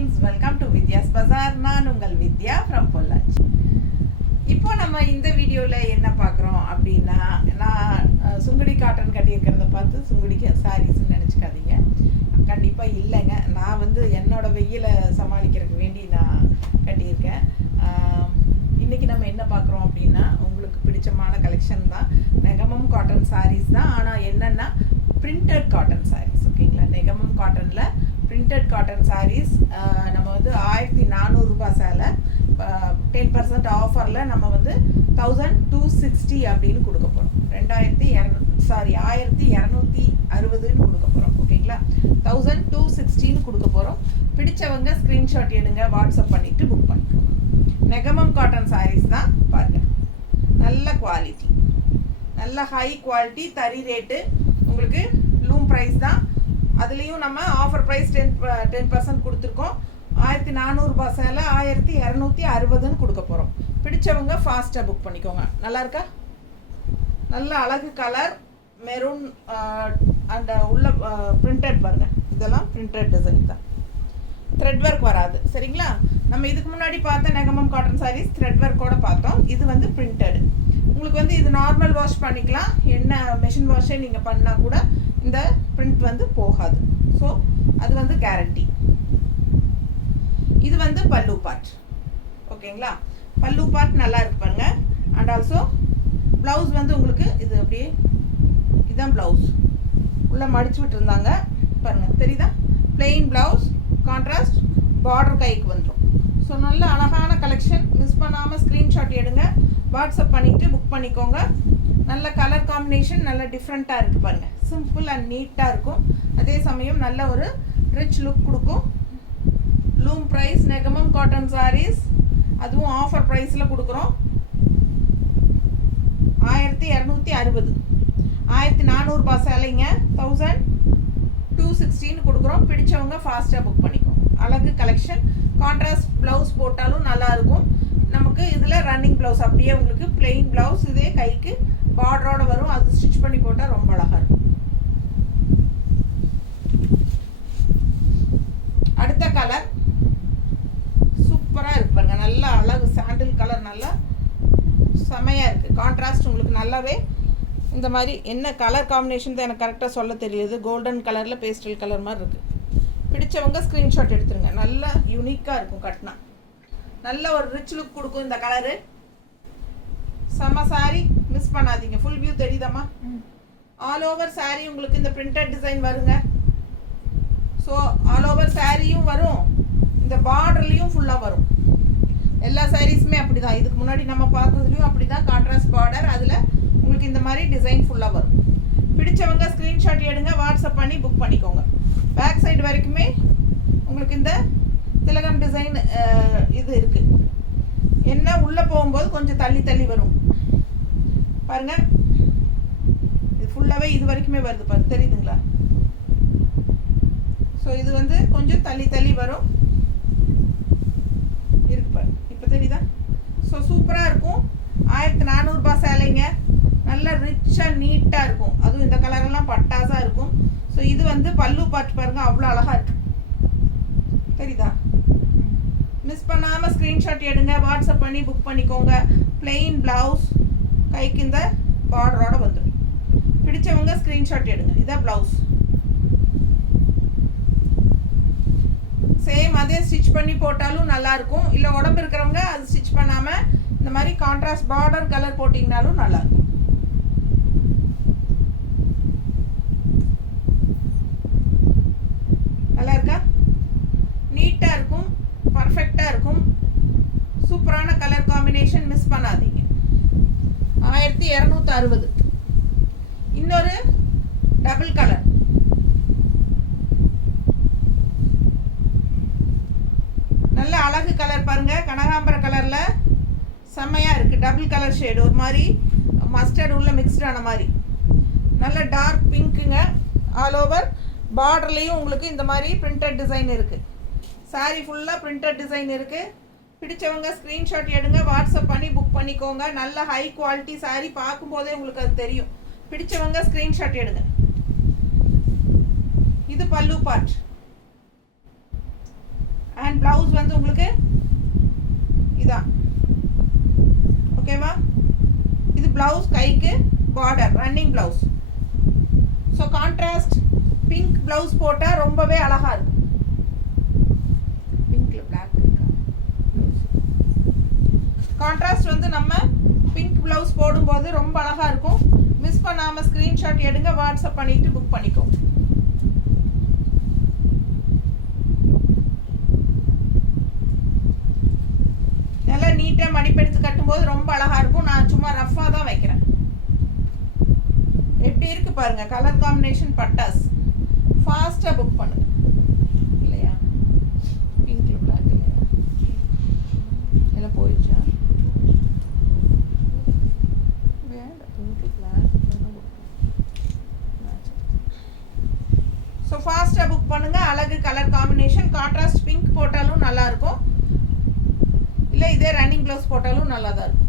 Friends, welcome to Vidya's பஜார். நான் உங்கள் வித்யா from Pollachi. இப்போ நம்ம இந்த வீடியோவில் என்ன பார்க்குறோம் அப்படின்னா, நான் சுங்குடி காட்டன் கட்டியிருக்கிறத பார்த்து சுங்குடி சாரீஸ்ன்னு நினச்சிக்காதீங்க. கண்டிப்பாக இல்லைங்க. நான் என்னோட வெயிலை சமாளிக்கிறதுக்கு வேண்டி நான் கட்டியிருக்கேன். இன்றைக்கி நம்ம என்ன பார்க்குறோம் அப்படின்னா, உங்களுக்கு பிடிச்சமான கலெக்ஷன் தான். நெகமம் காட்டன் சாரீஸ் தான். ஆனால் என்னென்னா பிரிண்டட் காட்டன் சாரீஸ். ஓகேங்களா, நெகமம் காட்டனில் பிரிண்டட் காட்டன் சாரீஸ் நம்ம 1400 ரூபாய் சேலை 10% ஆஃபரில் நம்ம 1260 அப்படின்னு கொடுக்க போகிறோம். 1260ன்னு கொடுக்க போகிறோம். ஓகேங்களா, 1260ன்னு கொடுக்க போகிறோம். பிடிச்சவங்க ஸ்க்ரீன்ஷாட் எடுங்க, வாட்ஸ்அப் பண்ணிவிட்டு புக் பண்ணிக்கோங்க. நெகமம் காட்டன் சாரீஸ் தான் பாருங்கள். நல்ல குவாலிட்டி, நல்ல ஹை குவாலிட்டி, தறி ரேட்டு, உங்களுக்கு லூம் ப்ரைஸ் தான். அதுலேயும் நம்ம ஆஃபர் ப்ரைஸ் 10% கொடுத்துருக்கோம். 1400 ரூபாய் சேலை 1260ன்னு கொடுக்க போகிறோம். பிடிச்சவங்க ஃபாஸ்ட்டாக புக் பண்ணிக்கோங்க. நல்லா இருக்கா? நல்ல அழகு கலர் மெரூன் அண்ட் உள்ள பிரிண்டட் பாருங்க. இதெல்லாம் பிரிண்டட் டிசைன் தான், த்ரெட் ஒர்க் வராது. சரிங்களா, நம்ம இதுக்கு முன்னாடி பார்த்த நெகமம் காட்டன் சாரீஸ் த்ரெட் ஒர்க்கோட பார்த்தோம். இது பிரிண்டட். உங்களுக்கு இது நார்மல் வாஷ் பண்ணிக்கலாம். என்ன மெஷின் வாஷே நீங்கள் பண்ணால் கூட இந்த பிரிண்ட் போகாது. ஸோ அது கேரண்டி. இது பல்லு பார்ட். ஓகேங்களா, பல்லு பார்ட் நல்லா இருக்கு பாருங்க. அண்ட் ஆல்சோ ப்ளவுஸ் உங்களுக்கு இது அப்படியே இதுதான் ப்ளவுஸ். உள்ளே மடிச்சு விட்டுருந்தாங்க பாருங்க, தெரியுதா? பிளெயின் ப்ளவுஸ், கான்ட்ராஸ்ட் பார்டர் கைக்கு வந்துடும். ஸோ நல்ல அழகான கலெக்ஷன். மிஸ் பண்ணாமல் ஸ்க்ரீன்ஷாட் எடுங்க, வாட்ஸ்அப் பண்ணிவிட்டு புக் பண்ணிக்கோங்க. நல்ல கலர் காம்பினேஷன், நல்ல டிஃப்ரெண்ட்டாக இருக்குது பாருங்கள். சிம்பிள் அண்ட் நீட்டாக இருக்கும். அதே சமயம் நல்ல ஒரு ரிச் லுக் கொடுக்கும். Loom price Negamam cotton saris, அதுவும் ஆஃபர் ப்ரைஸில் கொடுக்குறோம். 1260, 1400 ரூபாய் சேலைங்க 1260ன்னு கொடுக்குறோம். பிடிச்சவங்க ஃபாஸ்ட்டாக புக் பண்ணிக்கோங்க. அழகு கலெக்ஷன். கான்ட்ராஸ்ட் ப்ளவுஸ் போட்டாலும் நல்லாயிருக்கும். நமக்கு இதில் ரன்னிங் ப்ளவுஸ் அப்படியே உங்களுக்கு பிளெயின் ப்ளவுஸ், இதே கைக்கு பார்டரோட வரும். அது ஸ்டிச் பண்ணி போட்டால் ரொம்ப அழகாக இருக்கும். அடுத்த கலர் சூப்பராக இருக்கு பாருங்க. நல்ல அழகு சாண்டில் கலர், நல்லா செமையாக இருக்குது. கான்ட்ராஸ்ட் உங்களுக்கு நல்லாவே இந்த மாதிரி என்ன கலர் காம்பினேஷன் தான் எனக்கு கரெக்டாக சொல்ல தெரியுது. கோல்டன் கலரில் பேஸ்டல் கலர் மாதிரி இருக்குது. பிடிச்சவங்க ஸ்க்ரீன்ஷாட் எடுத்துருங்க. நல்லா யூனிக்காக இருக்கும். கட்டினா நல்ல ஒரு ரிச் லுக் கொடுக்கும் இந்த கலரு. செம்ம சாரி, மிஸ் பண்ணாதீங்க. ஃபுல் வியூ தெரியுதாம்மா? ஆல் ஓவர் சாரீ உங்களுக்கு இந்த பிரிண்டட் டிசைன் வருங்க. ஸோ ஆல் ஓவர் சாரியும் வரும், இந்த பார்டர்லேயும் ஃபுல்லாக வரும். எல்லா சாரீஸுமே அப்படி தான். இதுக்கு முன்னாடி நம்ம பார்த்ததுலேயும் அப்படி தான். கான்ட்ராஸ்ட் பார்டர், அதில் உங்களுக்கு இந்த மாதிரி டிசைன் ஃபுல்லாக வரும். பிடிச்சவங்க ஸ்க்ரீன்ஷாட் எடுங்க, வாட்ஸ்அப் பண்ணி புக் பண்ணிக்கோங்க. பேக் சைடு வரைக்குமே உங்களுக்கு இந்த திலகம் டிசைன் இது இருக்குது. என்ன உள்ளே போகும்போது கொஞ்சம் தள்ளி தள்ளி வரும் பாருங்க. இது ஃபுல்லாகவே இது வரைக்குமே வருது பாருங்க, தெரியுதுங்களா? ஸோ இது கொஞ்சம் தள்ளி தள்ளி வரும் இருக்கு பாருங்க. இப்போ தெரியுதா? ஸோ சூப்பராக இருக்கும். 1400 ரூபாய் சேலைங்க. நல்ல ரிச்சாக நீட்டாக இருக்கும். அதுவும் இந்த கலரெல்லாம் பட்டாசாக இருக்கும். ஸோ இது பல்லு பார்ட் பாருங்க, அவ்வளோ அழகாக இருக்கு. தெரியுதா? மிஸ் பண்ணாமல் ஸ்க்ரீன்ஷாட் எடுங்க, வாட்ஸ்அப் பண்ணி புக் பண்ணிக்கோங்க. பிளெயின் ப்ளவுஸ், கைக்கு இந்த பார்டரோட வந்துடும். பிடிச்சவங்க ஸ்க்ரீன்ஷாட் எடுங்க. இதான் ப்ளவுஸ். சேம் அதே ஸ்டிச் பண்ணி போட்டாலும் நல்லாயிருக்கும். இல்லை உடம்பு இருக்கிறவங்க அது ஸ்டிச் பண்ணாமல் இந்த மாதிரி கான்ட்ராஸ்ட் பார்டர் கலர் போட்டிங்கனாலும் நல்லாயிருக்கும். நல்லா இருக்கா? நீட்டாக இருக்கும், பர்ஃபெக்டாக இருக்கும். சூப்பரான கலர் காம்பினேஷன், மிஸ் பண்ணாதீங்க. 1260. இன்னொரு டபுள் கலர், நல்ல அழகு கலர் பாருங்க. கனகாம்பர கலரில் செம்மையாக இருக்குது. டபுள் கலர் ஷேடு, ஒரு மாதிரி மஸ்டர்ட் உள்ள மிக்ஸ்டான மாதிரி. நல்ல டார்க் பிங்க்குங்க. ஆல் ஓவர் பார்டர்லேயும் உங்களுக்கு இந்த மாதிரி பிரிண்டட் டிசைன் இருக்குது. சாரீ ஃபுல்லாக பிரிண்டட் டிசைன் இருக்குது. பிடிச்சவங்க ஸ்க்ரீன்ஷாட் எடுங்க, வாட்ஸ்அப் பண்ணி புக் பண்ணிக்கோங்க. நல்ல ஹை குவாலிட்டி சாரீ, பார்க்கும்போதே உங்களுக்கு அது தெரியும். பிடிச்சவங்க ஸ்க்ரீன்ஷாட் எடுங்க. இது பல்லு பார்ட். அண்ட் ப்ளவுஸ் வந்து உங்களுக்கு இதான். ஓகேவா? இது ப்ளவுஸ், கைக்கு border, running blouse. So contrast pink blouse போட்டால் ரொம்பவே அழகாக இருக்கும். பிங்க்ல பிளாக் கான்ட்ராஸ்ட் வந்து நம்ம பிங்க் ப்ளவுஸ் போடும்போது ரொம்ப அழகாக இருக்கும். மிஸ் பண்ணாமல் ஸ்க்ரீன்ஷாட் எடுங்க, வாட்ஸ்அப் பண்ணிவிட்டு புக் பண்ணிக்கோ. நல்லா நீட்டாக மடிப்பெடுத்து கட்டும்போது ரொம்ப அழகாக இருக்கும். நான் சும்மா ரஃபாக தான் வைக்கிறேன். எப்படி இருக்கு பாருங்க கலர் காம்பினேஷன் பட்டாஸ். ஃபாஸ்ட்டாக புக் பண்ணுங்க. இல்லையா? பிங்க்ல பிளாக் இல்லையா? எல்லாம் போயிடுச்சா? ஸோ ஃபாஸ்ட்டாக புக் பண்ணுங்கள். அழகு கலர் காம்பினேஷன். கான்ட்ராஸ்ட் பிங்க் போட்டாலும் நல்லாயிருக்கும், இல்லை இதே ரன்னிங் ப்ளவுஸ் போட்டாலும் நல்லா தான் இருக்கும்.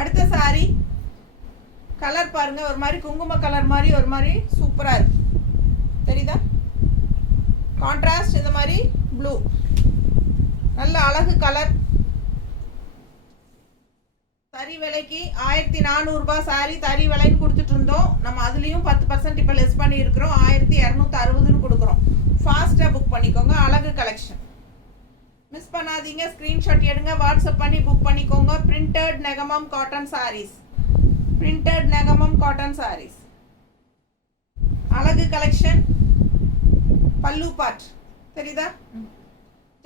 அடுத்த சாரி கலர் பாருங்கள், ஒரு மாதிரி குங்கும கலர் மாதிரி ஒரு மாதிரி சூப்பராக இருக்கு. தெரியுதா? கான்ட்ராஸ்ட் இந்த மாதிரி ப்ளூ, நல்ல அழகு கலர். தறி விலைக்கு 1400 ரூபாய் சாரி தறி விலைன்னு கொடுத்துட்டு இருந்தோம். நம்ம அதுலேயும் 10% இப்போ லெஸ் பண்ணி இருக்கிறோம். 1260 கொடுக்குறோம். ஃபாஸ்ட்டாக புக் பண்ணிக்கோங்க. அழகு கலெக்ஷன் மிஸ் பண்ணாதீங்க. ஸ்க்ரீன்ஷாட் எடுங்க, வாட்ஸ்அப் பண்ணி புக் பண்ணிக்கோங்க. Printed Negamam cotton saris, printed Negamam cotton saris, அழகு கலெக்ஷன். பல்லு பார்ட் தெரியுதா?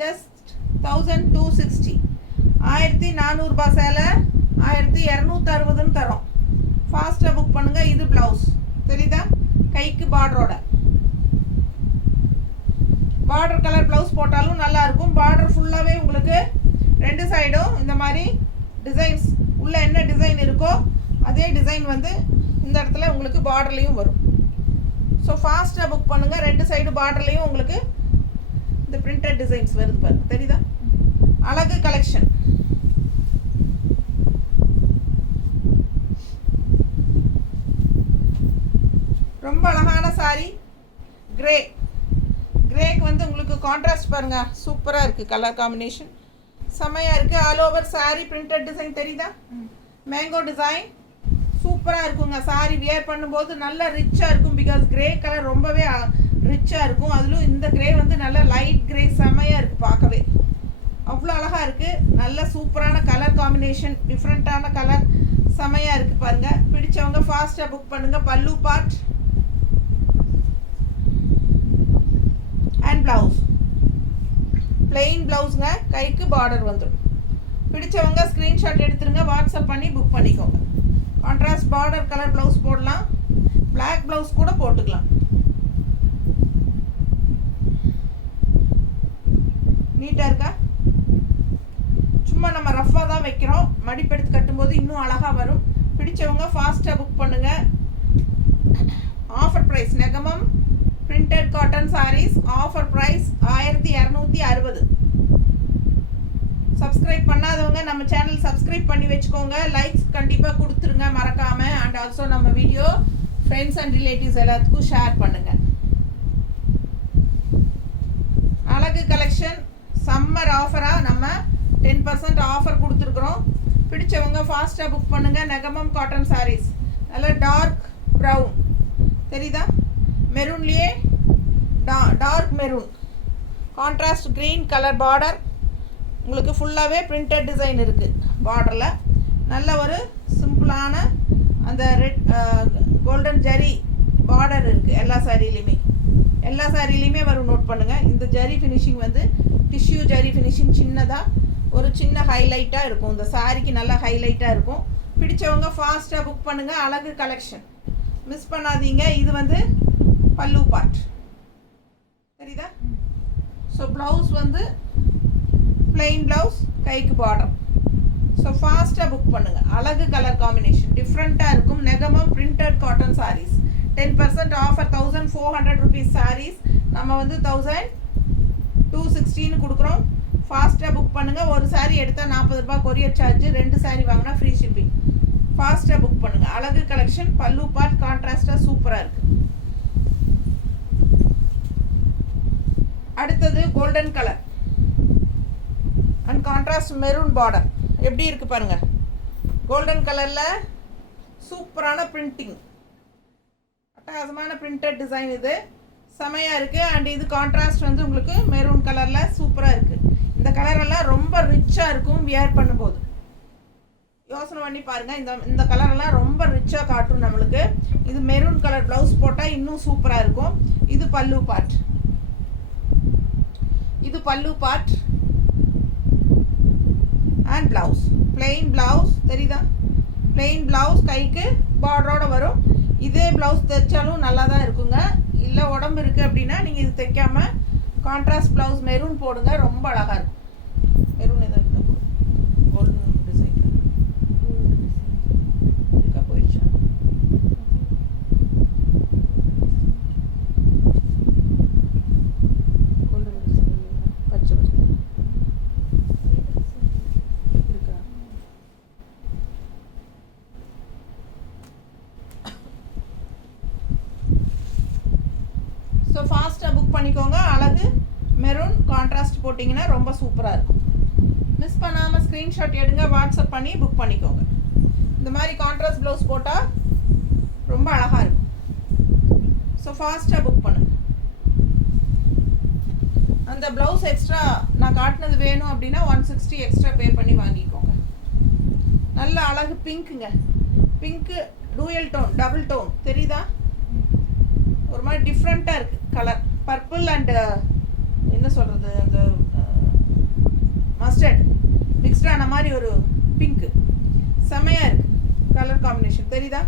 ஜஸ்ட் 1260. 1400 ரூபாய் சேலை 1260 தரோம். ஃபாஸ்ட்டாக புக் பண்ணுங்க. இது பிளவுஸ் தெரியுதா? கைக்கு பார்டரோட, பார்டர் கலர் ப்ளவுஸ் போட்டாலும் நல்லா இருக்கும். பார்டர் ஃபுல்லாகவே உங்களுக்கு ரெண்டு சைடும் இந்த மாதிரி டிசைன்ஸ், உள்ள என்ன டிசைன் இருக்கோ அதே டிசைன் வந்து இந்த இடத்துல உங்களுக்கு பார்டர்லேயும் வரும். ஸோ ஃபாஸ்ட்டாக புக் பண்ணுங்கள். ரெண்டு சைடு பார்டர்லேயும் உங்களுக்கு இந்த பிரிண்டட் டிசைன்ஸ் வருது பாருங்க. தெரியுதா? அழகு கலெக்ஷன். ரொம்ப அழகான சாரி. கிரே, கிரேக்கு வந்து உங்களுக்கு கான்ட்ராஸ்ட் பாருங்க, சூப்பராக இருக்குது. கலர் காம்பினேஷன் செம்மையாக இருக்குது. All over sorry printed design தெரியுதா? மேங்கோ டிசைன் சூப்பராக இருக்குங்க. சாரி வியர் பண்ணும்போது நல்லா ரிச்சாக இருக்கும். பிகாஸ் கிரே கலர் ரொம்பவே ரிச்சாக இருக்கும். அதிலும் இந்த கிரே வந்து நல்ல லைட் கிரே செம்மையாக இருக்குது. பார்க்கவே அவ்வளோ அழகாக இருக்குது. நல்ல சூப்பரான கலர் காம்பினேஷன், டிஃப்ரெண்ட்டான கலர் செம்மையாக இருக்குது பாருங்கள். பிடிச்சவங்க ஃபாஸ்ட்டாக புக் பண்ணுங்கள். பல்லு பார்ட் அண்ட் ப்ளவுஸ் பிளெயின் ப்ளவுஸுங்க, கைக்கு பார்டர் வந்துடும். பிடிச்சவங்க ஸ்க்ரீன்ஷாட் எடுத்துருங்க, வாட்ஸ்அப் பண்ணி புக் பண்ணிக்கோங்க. கான்ட்ராஸ்ட் பார்டர் கலர் ப்ளவுஸ் போடலாம், பிளாக் ப்ளவுஸ் கூட போட்டுக்கலாம். நீட்டாக இருக்கா? சும்மா நம்ம ரஃபாக தான் வைக்கிறோம். மடிப்பெடுத்து கட்டும்போது இன்னும் அழகாக வரும். பிடிச்சவங்க ஃபாஸ்ட்டாக புக் பண்ணுங்கள். Offer price Negamam printed cotton saris offer price 1260. Subscribe பண்ணாதவங்க நம்ம சேனல் சப்ஸ்கிரைப் பண்ணி வச்சுக்கோங்க. லைக்ஸ் கண்டிப்பாக கொடுத்துருங்க மறக்காமல். அண்ட் ஆல்சோ நம்ம வீடியோ ஃப்ரெண்ட்ஸ் அண்ட் ரிலேட்டிவ்ஸ் எல்லாத்துக்கும் ஷேர் பண்ணுங்கள். அழகு கலெக்ஷன் சம்மர் ஆஃபராக நம்ம 10% ஆஃபர் கொடுத்துருக்குறோம். பிடிச்சவங்க ஃபாஸ்ட்டாக புக் பண்ணுங்கள். நெகமம் காட்டன் சாரீஸ் நல்ல டார்க் ப்ரௌன் தெரியுதா? மெரூன்லேயே dark maroon, contrast green colour border. உங்களுக்கு ஃபுல்லாகவே பிரிண்டட் டிசைன் இருக்குது. பார்டரில் நல்ல ஒரு சிம்பிளான அந்த ரெட் கோல்டன் ஜரி பார்டர் இருக்குது. எல்லா சாரிலையுமே வரும். நோட் பண்ணுங்கள். இந்த ஜரி ஃபினிஷிங் வந்து டிஷ்யூ ஜரி ஃபினிஷிங் சின்னதாக ஒரு சின்ன ஹைலைட்டாக இருக்கும். இந்த சாரிக்கு நல்லா ஹைலைட்டாக இருக்கும். பிடிச்சவங்க ஃபாஸ்ட்டாக புக் பண்ணுங்கள். அழகு கலெக்ஷன் மிஸ் பண்ணாதீங்க. இது வந்து பல்லு பார்ட் தெரியுதா? ஸோ ப்ளவுஸ் வந்து பிளெயின் ப்ளவுஸ், கைக்கு பார்டர். ஸோ ஃபாஸ்ட்டாக புக் பண்ணுங்கள். அழகு கலர் காம்பினேஷன் டிஃப்ரெண்ட்டாக இருக்கும். Negamam printed cotton saris 10% offer. 1400 rupees saris நம்ம வந்து 1260 கொடுக்குறோம். ஃபாஸ்ட்டாக புக் பண்ணுங்கள். ஒரு சாரீ எடுத்தால் 40 ரூபாய் கொரியர் சார்ஜ். 2 சாரீ வாங்கினா ஃப்ரீ ஷிப்பிங். ஃபாஸ்ட்டாக புக் பண்ணுங்கள். அழகு கலெக்ஷன் பல்லு பார்ட் கான்ட்ராஸ்டாக சூப்பராக இருக்கும். Golden colour and contrast maroon border எப்படி இருக்குது பாருங்கள். கோல்டன் கலரில் சூப்பரான பிரிண்டிங், அட்டகாசமான பிரிண்டட் டிசைன். இது செமையாக இருக்குது. அண்ட் இது கான்ட்ராஸ்ட் வந்து உங்களுக்கு மெரூன் கலரில் சூப்பராக இருக்குது. இந்த கலரெல்லாம் ரொம்ப ரிச்சாக இருக்கும் வியர் பண்ணும்போது. யோசனை பண்ணி பாருங்கள். இந்த கலரெல்லாம் ரொம்ப ரிச்சாக காட்டும் நம்மளுக்கு. இது மெரூன் கலர் ப்ளவுஸ் போட்டால் இன்னும் சூப்பராக இருக்கும். இது பல்லு பார்ட், இது பல்லு part and blouse. Plain blouse தெரியுதா? பிளெயின் ப்ளவுஸ் கைக்கு பார்டரோடு வரும். இதே ப்ளவுஸ் தைச்சாலும் நல்லா தான் இருக்குங்க. இல்லை உடம்பு இருக்குது அப்படின்னா நீங்கள் இது தைக்காமல் கான்ட்ராஸ்ட் ப்ளவுஸ் மெரூன் போடுங்க, ரொம்ப அழகாக இருக்கும். மெரூன் எதாவது கோல்டன் டிசைன் இருக்கா? போயிடுச்சா? கோல்டன் டிசைன் பச்சை பச்சை இருக்கா? ஸோ ஃபாஸ்ட்டாக புக் பண்ணிக்கோங்க. அழகு மெரூன் கான்ட்ராஸ்ட் போட்டிங்கன்னா ரொம்ப சூப்பராக இருக்கும். மிஸ் பண்ணாமல் ஸ்க்ரீன்ஷாட் எடுங்க, வாட்ஸ்அப் பண்ணி புக் பண்ணிக்கோங்க. இந்த மாதிரி கான்ட்ராஸ்ட் ப்ளவுஸ் போட்டால் ரொம்ப அழகாக இருக்கும். ஸோ ஃபாஸ்ட்டாக புக் பண்ணுங்கள். அந்த ப்ளவுஸ் எக்ஸ்ட்ரா நான் காட்டினது வேணும் அப்படின்னா 160 எக்ஸ்ட்ரா பே பண்ணி வாங்கிக்கோங்க. நல்ல அழகு பிங்க்குங்க. Pink dual tone, double tone தெரியுதா? ஒரு மாதிரி டிஃப்ரெண்ட்டாக இருக்குது கலர். பர்பிள் அண்டு என்ன சொல்கிறது, அந்த மஸ்டர்ட் மிக்ஸ்டான மாதிரி ஒரு பிங்க்கு செமையாக இருக்குது கலர் காம்பினேஷன் தெரியுதா?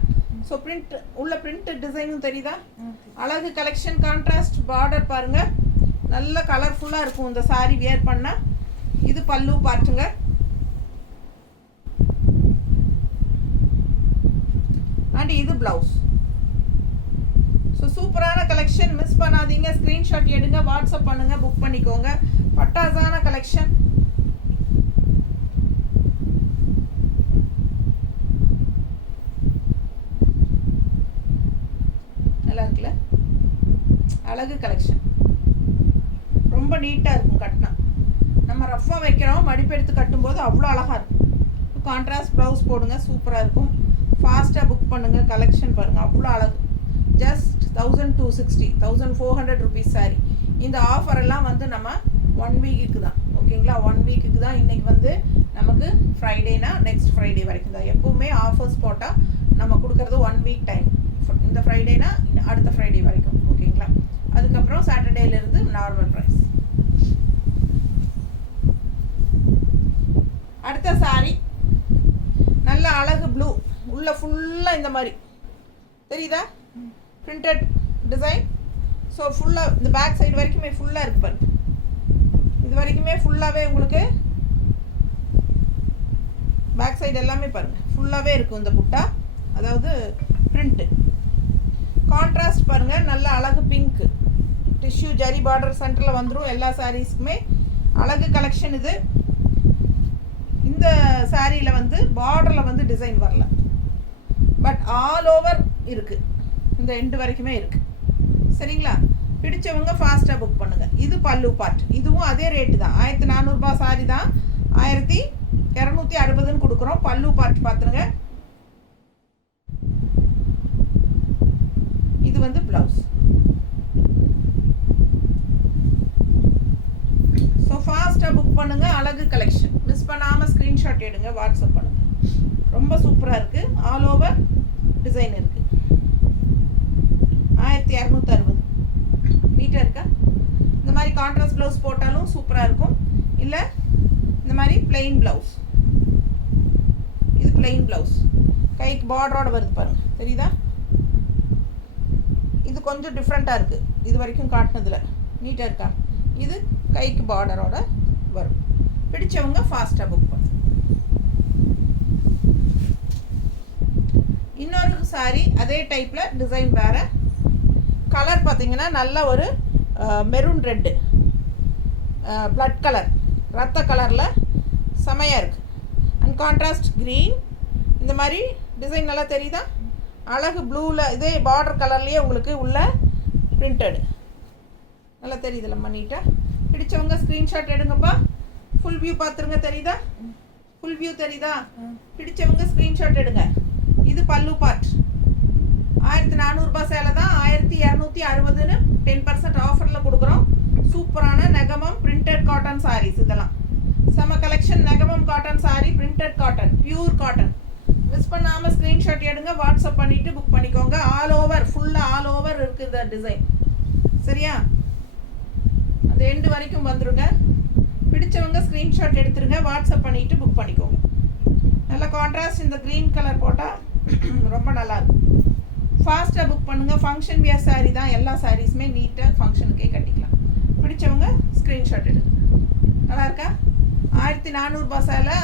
ஸோ பிரிண்ட் உள்ள பிரிண்ட் டிசைனும் தெரியுதா? அழகு கலெக்ஷன். கான்ட்ராஸ்ட் பார்டர் பாருங்கள், நல்ல கலர்ஃபுல்லாக இருக்கும் இந்த சாரீ வியர் பண்ணால். இது பல்லு பார்ட்டுங்க. அண்ட் இது ப்ளவுஸ். ஸோ சூப்பரான கலெக்ஷன், மிஸ் பண்ணாதீங்க. ஸ்க்ரீன்ஷாட் எடுங்க, வாட்ஸ்அப் பண்ணுங்கள், புக் பண்ணிக்கோங்க. பட்டாசான கலெக்ஷன். நல்லா இருக்குல்ல? அழகு கலெக்ஷன், ரொம்ப நீட்டாக இருக்கும் கட்டினா. நம்ம ரஃப்பாக வைக்கிறோம், மடிப்பெடுத்து கட்டும்போது அவ்வளோ அழகாக இருக்கும். கான்ட்ராஸ்ட் ப்ளவுஸ் போடுங்க, சூப்பராக இருக்கும். ஃபாஸ்ட்டாக புக் பண்ணுங்கள். கலெக்ஷன் பாருங்கள், அவ்வளோ அழகு. Just 1260, 1400 rupees sorry. இந்த ஆஃபர் எல்லாம் வந்து நம்ம 1 வீக்குக்கு தான், ஓகேங்களா? 1 வீக்குக்கு தான். இன்றைக்கி வந்து நமக்கு ஃப்ரைடேனா நெக்ஸ்ட் ஃப்ரைடே வரைக்கும் தான். எப்போவுமே ஆஃபர்ஸ் போட்டால் நம்ம கொடுக்குறது 1 வீக் டைம். இந்த ஃப்ரைடேனா அடுத்த ஃப்ரைடே வரைக்கும், ஓகேங்களா? அதுக்கப்புறம் சாட்டர்டேலேருந்து நார்மல் ப்ரைஸ். அடுத்த சாரி நல்ல அழகு ப்ளூ, உள்ள ஃபுல்லாக இந்த மாதிரி தெரியுதா? Printed design. ஸோ ஃபுல்லாக இந்த பேக் சைடு வரைக்குமே ஃபுல்லாக இருக்கு பாருங்க. இது வரைக்குமே ஃபுல்லாகவே உங்களுக்கு பேக் சைடு எல்லாமே பாருங்கள் ஃபுல்லாகவே இருக்கும் இந்த புட்டா, அதாவது பிரிண்ட்டு. கான்ட்ராஸ்ட் பாருங்கள், நல்ல அழகு பிங்க்கு டிஷ்யூ ஜரி பார்டர் சென்டரில் வந்துடும் எல்லா சாரீஸ்க்குமே. அழகு கலெக்ஷன் இது. இந்த சாரியில் வந்து பார்டரில் வந்து டிசைன் வரல, பட் ஆல் ஓவர் இருக்குது, இந்த எண்டு வரைக்குமே இருக்குது. சரிங்களா? பிடிச்சவங்க ஃபாஸ்ட்டாக புக் பண்ணுங்கள். இது பல்லு பார்ட். இதுவும் அதே ரேட்டு தான், 1400 சாரி தான், 1260 கொடுக்குறோம். பல்லு பார்ட் பார்த்துருங்க. இது வந்து ப்ளவுஸ். ஸோ ஃபாஸ்ட்டாக புக் பண்ணுங்கள். அழகு கலெக்ஷன், மிஸ் பண்ணாமல் ஸ்க்ரீன்ஷாட் எடுங்க, வாட்ஸ்அப் பண்ணுங்கள். ரொம்ப சூப்பராக இருக்குது. ஆல் ஓவர் டிசைன் இருக்குது. 1260 நீட்டாக இருக்கா? இந்த மாதிரி கான்ட்ராஸ்ட் ப்ளவுஸ் போட்டாலும் சூப்பராக இருக்கும். இல்லை இந்த மாதிரி பிளெயின் ப்ளவுஸ், இது பிளெயின் ப்ளவுஸ் கைக்கு பார்டரோட வருது பாருங்கள், தெரியுதா? இது கொஞ்சம் டிஃப்ரெண்ட்டாக இருக்குது, இது வரைக்கும் காட்டினதில். நீட்டாக இருக்கா? இது கைக்கு பார்டரோட வரும். பிடிச்சவங்க ஃபாஸ்ட்டாக புக் பண்ணுங்க. இன்னொரு சாரி அதே டைப்பில் டிசைன் வேறு. கலர் பார்த்தீங்கன்னா நல்ல ஒரு மெரூன் ரெட்டு, பிளட் கலர், ரத்த கலரில் செமையாக இருக்குது. And contrast green. இந்த மாதிரி டிசைன் நல்லா தெரியுதா? அழகு ப்ளூவில் இதே பார்டர் கலர்லேயே உங்களுக்கு உள்ள பிரிண்டடு நல்லா தெரியுதுல்லம்மா நீட்டாக. பிடிச்சவங்க ஸ்க்ரீன்ஷாட் எடுங்கப்பா. ஃபுல் வியூ பார்த்துருங்க. தெரியுதா? ஃபுல் வியூ தெரியுதா? பிடிச்சவங்க ஸ்க்ரீன்ஷாட் எடுங்க. இது பல்லு பார்ட். 1400 சேலை தான் 1260ன்னு 10% ஆஃபரில் கொடுக்குறோம். சூப்பரான நெகமம் பிரிண்டட் காட்டன் சாரீஸ். இதெல்லாம் செம collection. Negamam cotton sari, printed cotton, pure cotton. Miss பண்ணாமல் ஸ்க்ரீன்ஷாட் எடுங்க, வாட்ஸ்அப் பண்ணிவிட்டு புக் பண்ணிக்கோங்க. ஆல் ஓவர், ஃபுல்லாக ஆல் ஓவர் இருக்குது இந்த டிசைன். சரியா? அந்த எண்டு வரைக்கும் வந்துடுங்க. பிடிச்சவங்க ஸ்க்ரீன்ஷாட் எடுத்துருங்க, வாட்ஸ்அப் பண்ணிவிட்டு புக் பண்ணிக்கோங்க. நல்ல கான்ட்ராஸ்ட் இந்த க்ரீன் கலர் போட்டால் ரொம்ப நல்லாயிருக்கும். ஃபாஸ்ட்டாக புக் பண்ணுங்கள். ஃபங்க்ஷன் வியர் சாரீ தான். எல்லா சாரீஸுமே நீட்டாக ஃபங்க்ஷனுக்கே கட்டிக்கலாம். பிடிச்சவங்க ஸ்க்ரீன்ஷாட் எடுங்க. நல்லா இருக்கா? 1400 சேலை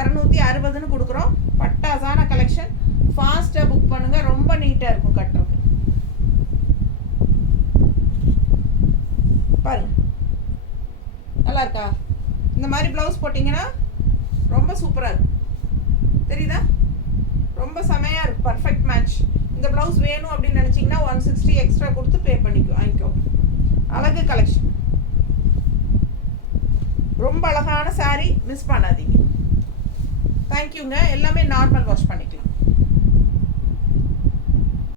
1260ன்னு கொடுக்குறோம். பட்டாசான கலெக்ஷன். ஃபாஸ்ட்டாக புக் பண்ணுங்கள். ரொம்ப நீட்டாக இருக்கும் கட்டுறதுக்கு. பாருங்க, நல்லா இருக்கா? இந்த மாதிரி ப்ளவுஸ் போட்டிங்கன்னா ரொம்ப சூப்பராக இருக்கும். தெரியுதா? ரொம்ப செமையாக இருக்கும். Perfect match. இந்த ப்ளவுஸ் வேணும் அப்படின்னு நினச்சிங்கன்னா 160 எக்ஸ்ட்ரா கொடுத்து பே வாங்கிக்கோ. அழகு கலெக்ஷன். ரொம்ப அழகான சாரீ. மிஸ் பண்ணாதீங்க. தேங்க்யூங்க. எல்லாமே நார்மல் வாஷ் பண்ணிக்கலாம்.